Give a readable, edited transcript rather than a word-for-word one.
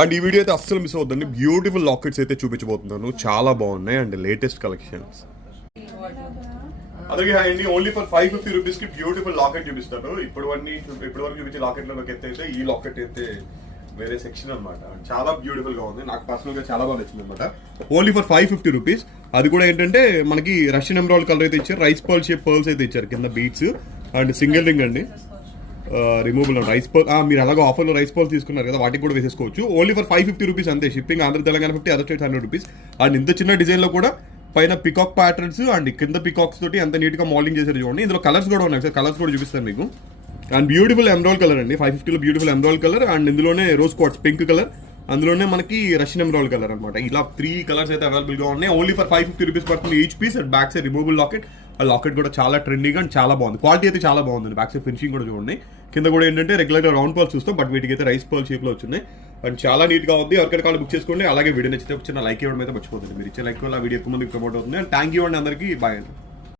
And ఈ video అయితే అస్సలు మిస్ అవుతుందండి. బ్యూటిఫుల్ లాకెట్స్ అయితే చూపించబోతున్నాను, చాలా బాగున్నాయి అండ్ లేటెస్ట్ కలెక్షన్స్. అలాగే అండి, ఓన్లీ ఫర్ 550 రూపీస్ కి బ్యూటిఫుల్ లాకెట్ చూపిస్తాను. ఇప్పటి వరకు చూపించే లాకెట్ లో అయితే ఈ లాకెట్ అయితే వేరే సెక్షన్ అనమాట. చాలా బ్యూటిఫుల్ గా ఉంది, నాకు పర్సనల్ గా చాలా బాగా నచ్చింది అనమాట. Only for 550 rupees. అది కూడా ఏంటంటే మనకి రష్యన్ ఎమరాల్డ్ కలర్ అయితే ఇచ్చారు, రైస్ పర్ల్ షేప్ పర్ల్స్ అయితే ఇచ్చారు కింద బీట్స్ అండ్ సింగిల్ రింగ్ అండి. రిమూవబుల్ రైస్ పర్ల్, మీరు అలాగే ఆఫర్లో రైస్ పర్ల్ తీసుకున్నారు కదా, వాటికి కూడా వేసేసుకోవచ్చు. ఓన్లీ ఫర్ 550 రూపీస్ అంతే. Shipping Andhra Telangana 50, other states 100 rupees. And ఇంత చిన్న డిజైన్ లో కూడా పైన పికాక్ ప్యాటర్న్స్ అండ్ కింద పికాక్స్ తోటి ఎంత నీట్ గా మోడలింగ్ చేశారు చూడండి. ఇందులో కలర్స్ కూడా ఉన్నాయి, సార్ కలర్స్ కూడా చూపిస్తాను మీకు. అండ్ బ్యూటిఫుల్ ఎమరాల్డ్ కలర్ అండి, 550లో బ్యూటిఫుల్ ఎమరాల్డ్ కలర్. అండ్ ఇందులోనే రోజ్ క్వార్ట్స్ పింక్ కలర్, అందులోనే మనకి రష్యన్ ఎమరాల్డ్ కలర్ అనమాట. ఇలా 3 కలర్స్ అయితే అవైలబుల్ గా ఉన్నాయి. ఓన్లీ ఫర్ 550 రూపీస్ పడుతుంది each piece. And back side removable locket. ఆ లాకెట్ కూడా చాలా ట్రెండీగా అండ్ చాలా బాగుంది, క్వాలిటీ అయితే చాలా బాగుంది. బ్యాక్ సైడ్ ఫినిషింగ్ కూడా చూడండి. కింద కూడా ఏంటంటే రెగ్యులర్ గా రౌండ్ పర్ల్స్ చూస్తాం, బట్ వీటికి అయితే రైస్ పర్ల్ షేప్ లో వచ్చినాయి. అండ్ చాలా నీట్ గా ఉంది. ఎవరికైనా కాల్ బుక్ చేసుకోండి. అలాగే వీడియో నచ్చితే ఒక చిన్న లైక్ ఇవ్వడం అయితే మర్చిపోతుంది. మీరు ఇచ్చే లైక్ వల్ల వీడియో ఎక్కువ మందికి ప్రమోట్ అవుతుంది. అండ్ థ్యాంక్ యూ అండి అందరికీ. బాయ్ అండి.